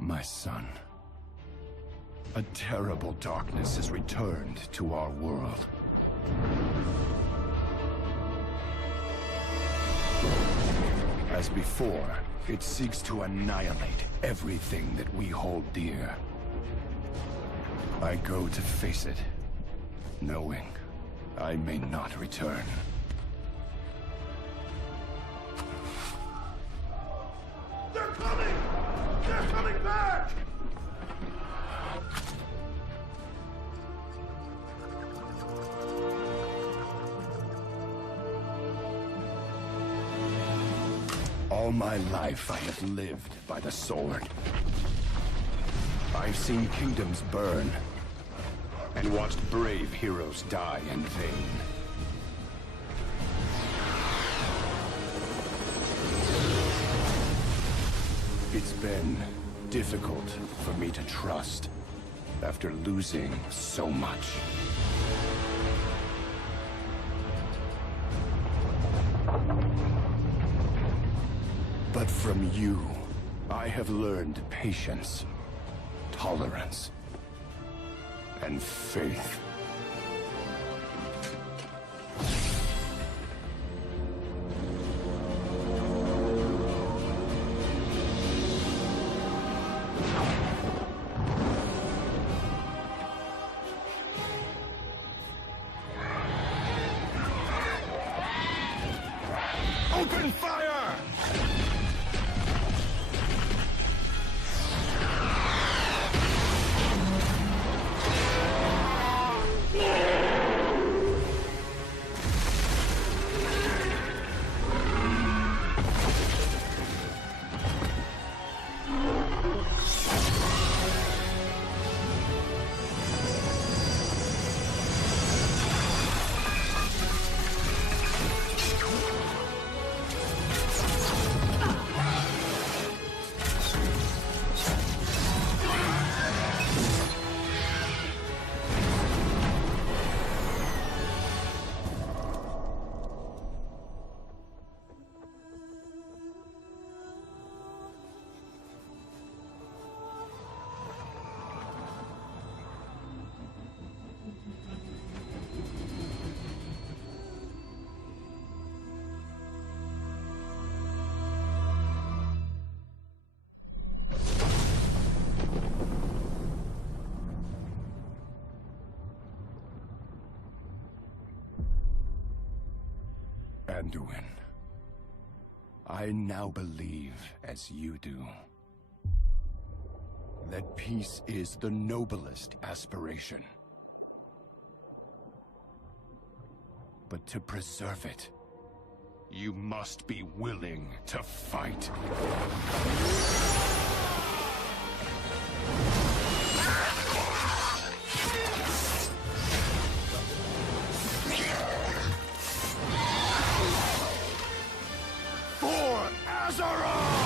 My son. A terrible darkness has returned to our world. As before, it seeks to annihilate everything that we hold dear. I go to face it, knowing I may not return. They're coming! They're coming back! All my life I have lived by the sword. I've seen kingdoms burn, and watched brave heroes die in vain. It's been difficult for me to trust after losing so much. But from you, I have learned patience, tolerance, and faith. Open fire! Anduin, I now believe, as you do, that peace is the noblest aspiration. But to preserve it, you must be willing to fight. For Azeroth!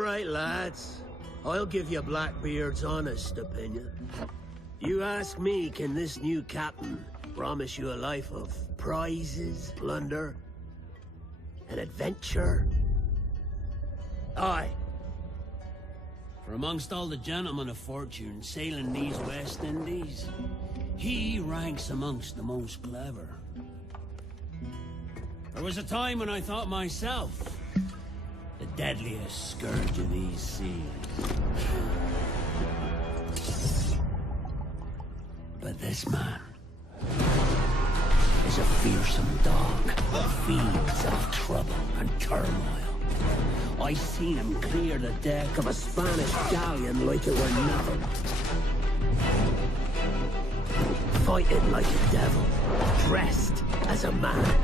right, lads. I'll give you Blackbeard's honest opinion. You ask me, can this new captain promise you a life of prizes, plunder, and adventure? Aye. For amongst all the gentlemen of fortune sailing these West Indies, he ranks amongst the most clever. There was a time when I thought myself the deadliest scourge of these seas. But this man is a fearsome dog that feeds off trouble and turmoil. I seen him clear the deck of a Spanish galleon like it were nothing. Fighting like a devil, dressed as a man.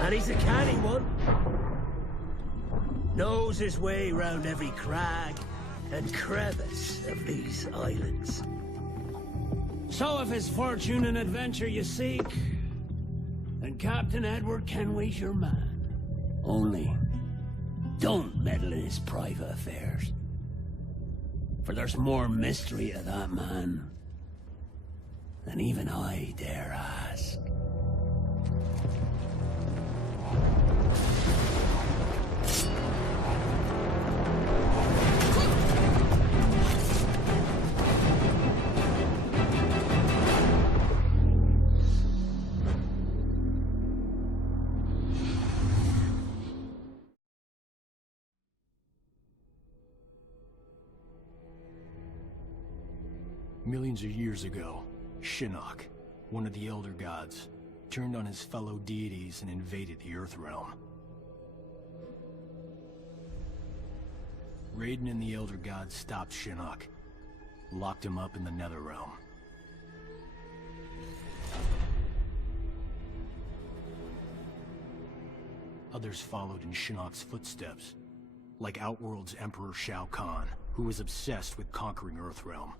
And he's a canny one. Knows his way round every crag and crevice of these islands. So if it's fortune and adventure you seek, then Captain Edward Kenway's your man. Only, don't meddle in his private affairs. For there's more mystery to that man than even I dare ask. Millions of years ago, Shinnok, one of the Elder Gods, turned on his fellow deities and invaded the Earthrealm. Raiden and the Elder Gods stopped Shinnok, locked him up in the Netherrealm. Others followed in Shinnok's footsteps, like Outworld's Emperor Shao Kahn, who was obsessed with conquering Earthrealm.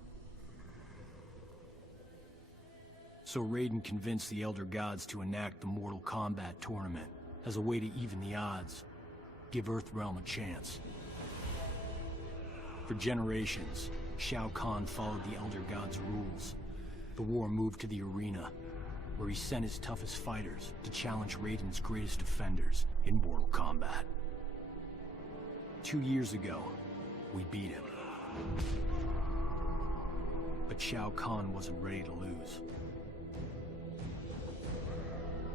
So Raiden convinced the Elder Gods to enact the Mortal Kombat tournament as a way to even the odds, give Earthrealm a chance. For generations, Shao Kahn followed the Elder Gods' rules. The war moved to the arena, where he sent his toughest fighters to challenge Raiden's greatest defenders in Mortal Kombat. 2 years ago, we beat him. But Shao Kahn wasn't ready to lose.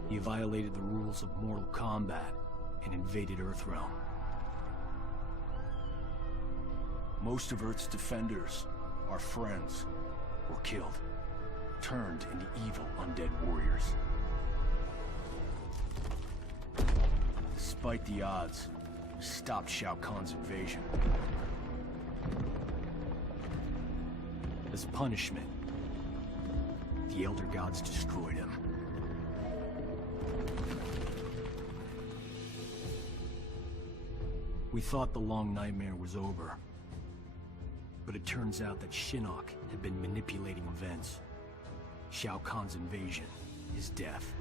He violated the rules of Mortal Kombat and invaded Earthrealm. Most of Earth's defenders, our friends, were killed, turned into evil undead warriors. Despite the odds, we stopped Shao Kahn's invasion. As punishment, the Elder Gods destroyed him. We thought the long nightmare was over, but it turns out that Shinnok had been manipulating events. Shao Kahn's invasion, his death.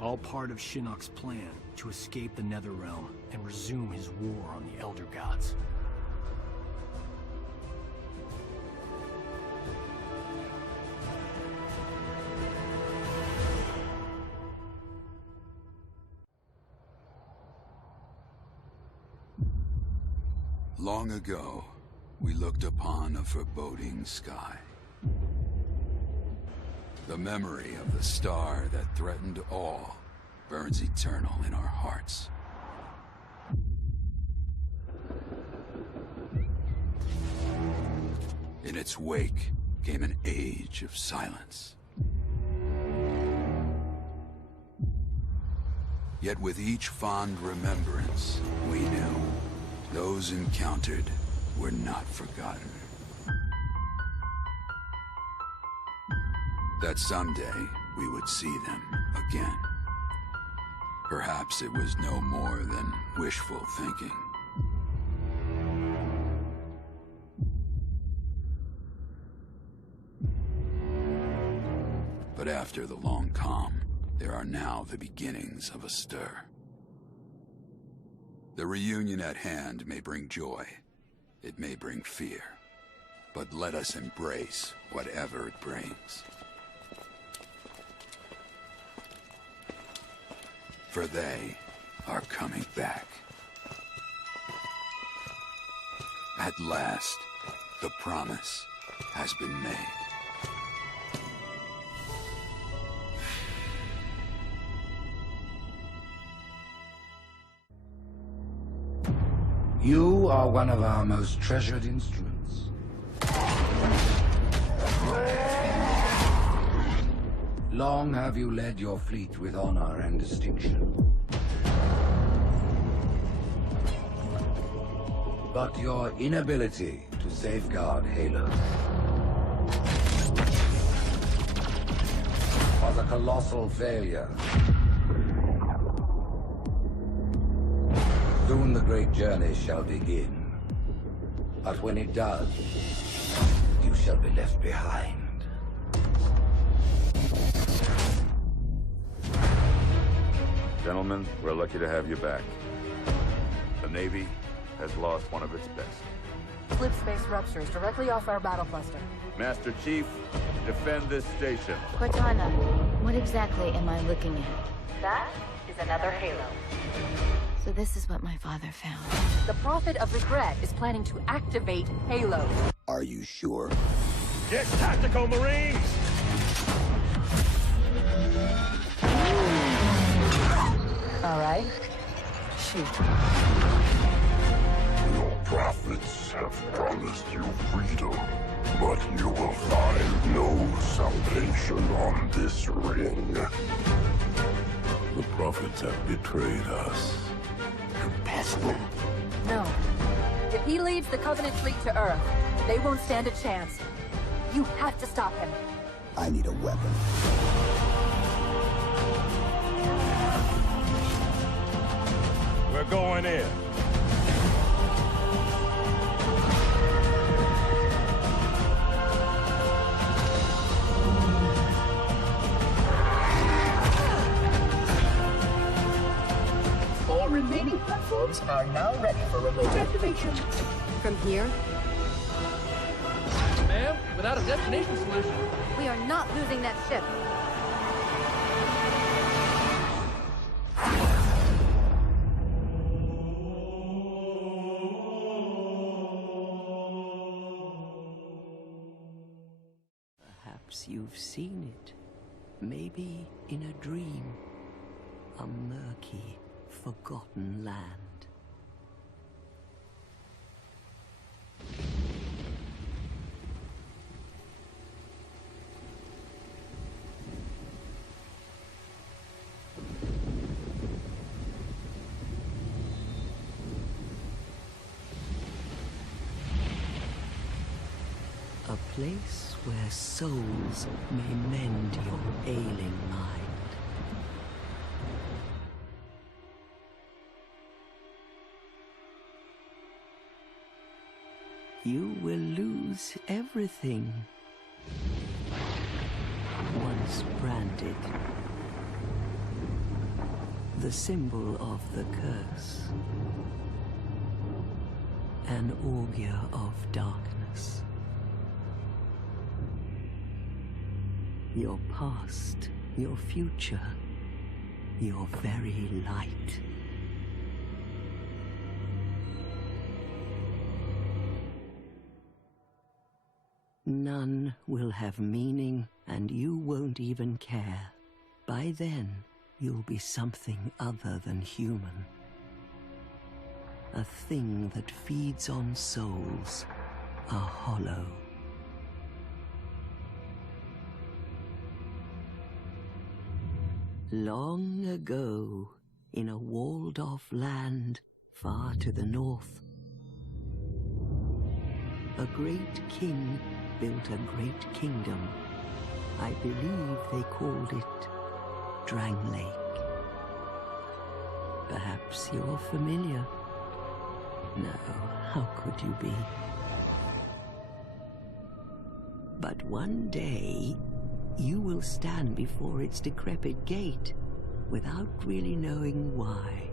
All part of Shinnok's plan to escape the Netherrealm and resume his war on the Elder Gods. Long ago, we looked upon a foreboding sky. The memory of the star that threatened all burns eternal in our hearts. In its wake came an age of silence. Yet with each fond remembrance, we knew those encountered were not forgotten. That someday we would see them again. Perhaps it was no more than wishful thinking. But after the long calm, there are now the beginnings of a stir. The reunion at hand may bring joy. It may bring fear. But let us embrace whatever it brings. For they are coming back. At last, the promise has been made. You are one of our most treasured instruments. Long have you led your fleet with honor and distinction. But your inability to safeguard Halo was a colossal failure. Soon the great journey shall begin. But when it does, you shall be left behind. Gentlemen, we're lucky to have you back. The Navy has lost one of its best. Slip space ruptures directly off our battle cluster. Master Chief, defend this station. Cortana, what exactly am I looking at? That is another Halo. So this is what my father found. The Prophet of Regret is planning to activate Halo. Are you sure? Get tactical, Marines! All right. Shoot. Your prophets have promised you freedom, but you will find no salvation on this ring. The prophets have betrayed us. Impossible. No. If he leads the Covenant fleet to Earth, they won't stand a chance. You have to stop him. I need a weapon. We're going in. All remaining platforms are now ready for remote activation. From here? Ma'am, without a destination solution. We are not losing that ship. Perhaps you've seen it. Maybe in a dream. A murky, forgotten land. A place where souls may mend your ailing mind. You will lose everything. Once branded. The symbol of the curse. An augur of darkness. Your past, your future, your very light. None will have meaning, and you won't even care. By then, you'll be something other than human. A thing that feeds on souls, a hollow. Long ago, in a walled-off land far to the north, a great king built a great kingdom. I believe they called it Drangleic. Perhaps you're familiar. No, how could you be? But one day, you will stand before its decrepit gate without really knowing why.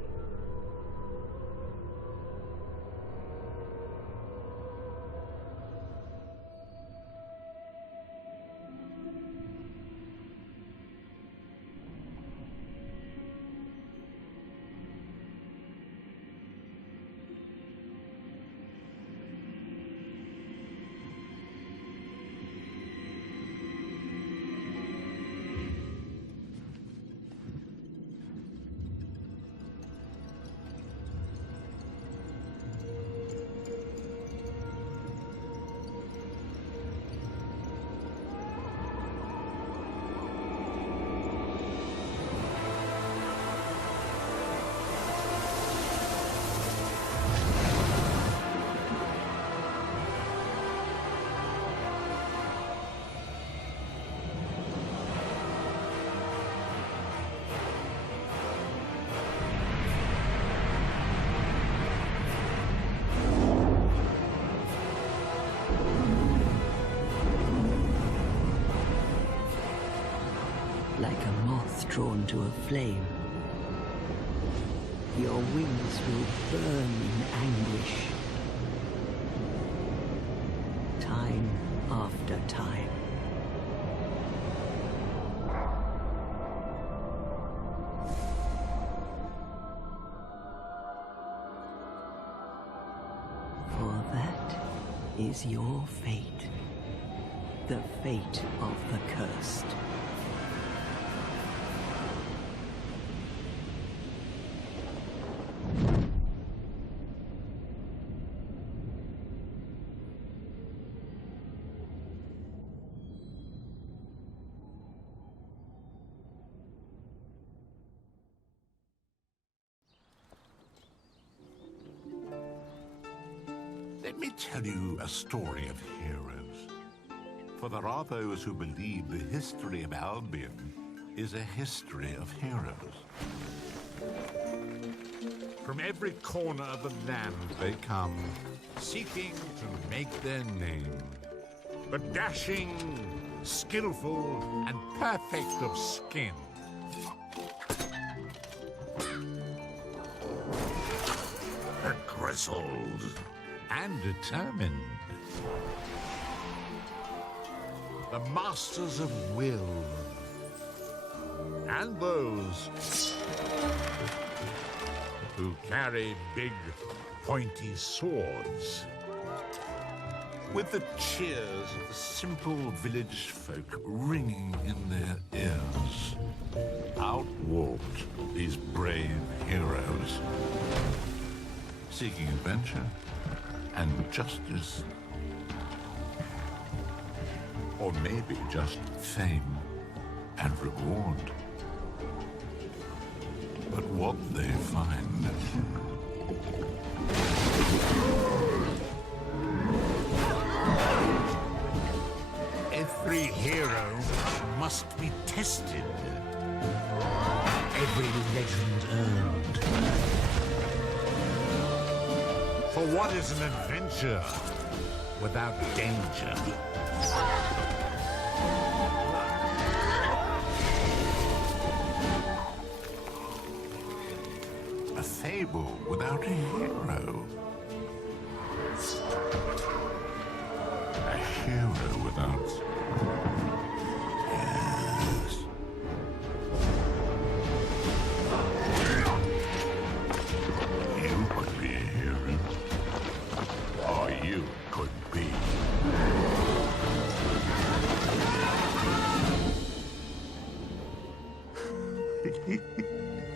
Like a moth drawn to a flame, your wings will burn in anguish. Time after time. For that is your fate. The fate of the cursed. Let me tell you a story of heroes. For there are those who believe the history of Albion is a history of heroes. From every corner of the land they come, seeking to make their name. But dashing, skillful, and perfect of skin. Grizzled and determined. The masters of will. And those who carry big, pointy swords. With the cheers of the simple village folk ringing in their ears, out walked these brave heroes, seeking adventure and justice. Or maybe just fame and reward. But what they find... Every hero must be tested. Every legend earned. For what is an adventure without danger? A fable without a hero. A hero without... Yes. You could be a hero. Or you could be.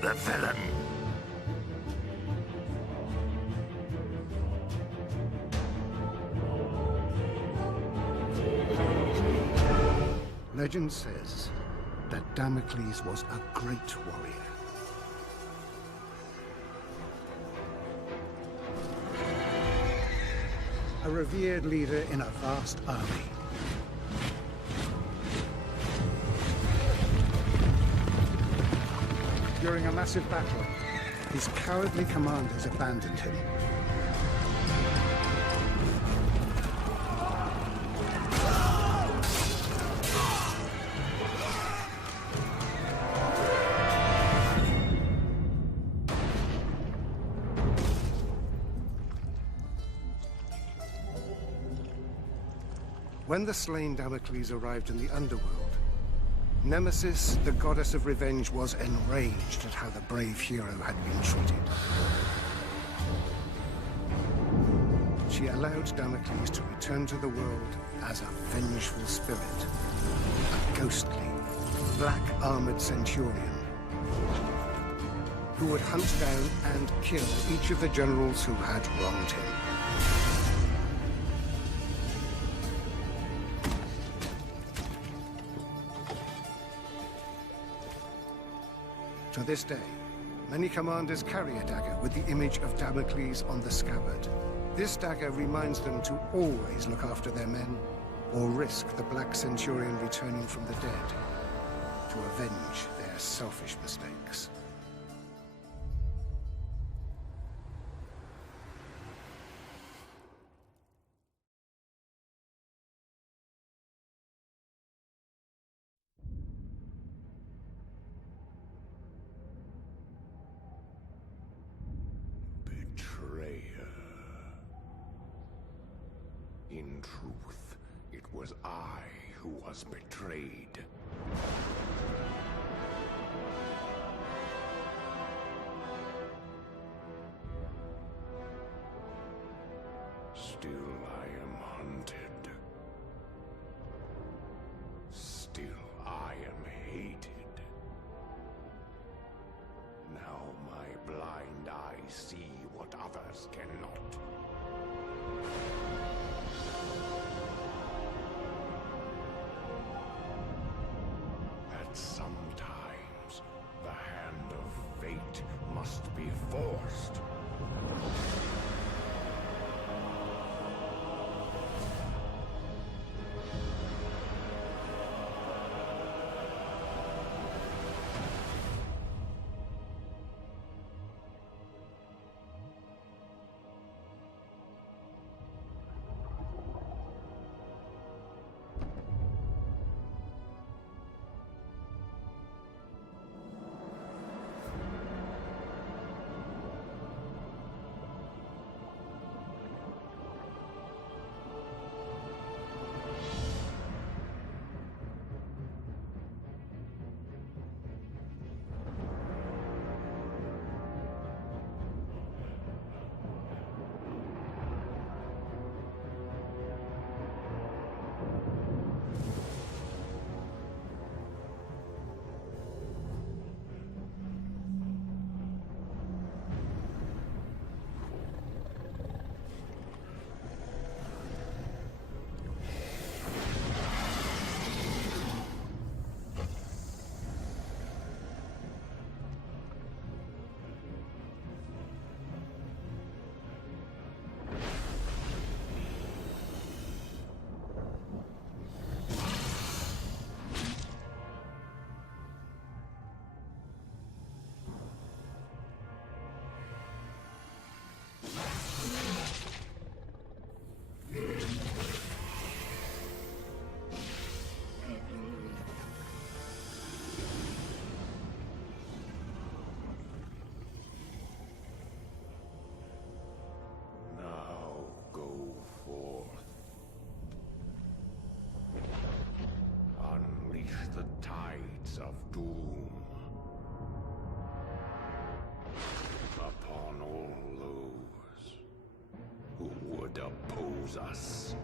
The villain. Legend says that Damocles was a great warrior. A revered leader in a vast army. During a massive battle, his cowardly commanders abandoned him. When the slain Damocles arrived in the underworld, Nemesis, the goddess of revenge, was enraged at how the brave hero had been treated. She allowed Damocles to return to the world as a vengeful spirit, a ghostly, black-armored centurion who would hunt down and kill each of the generals who had wronged him. To this day, many commanders carry a dagger with the image of Damocles on the scabbard. This dagger reminds them to always look after their men, or risk the Black Centurion returning from the dead to avenge their selfish mistakes. In truth, it was I who was betrayed. Still I am hunted. Still I am hated. Now my blind eye see what others cannot. Sometimes the hand of fate must be forced. Of doom upon all those who would oppose us.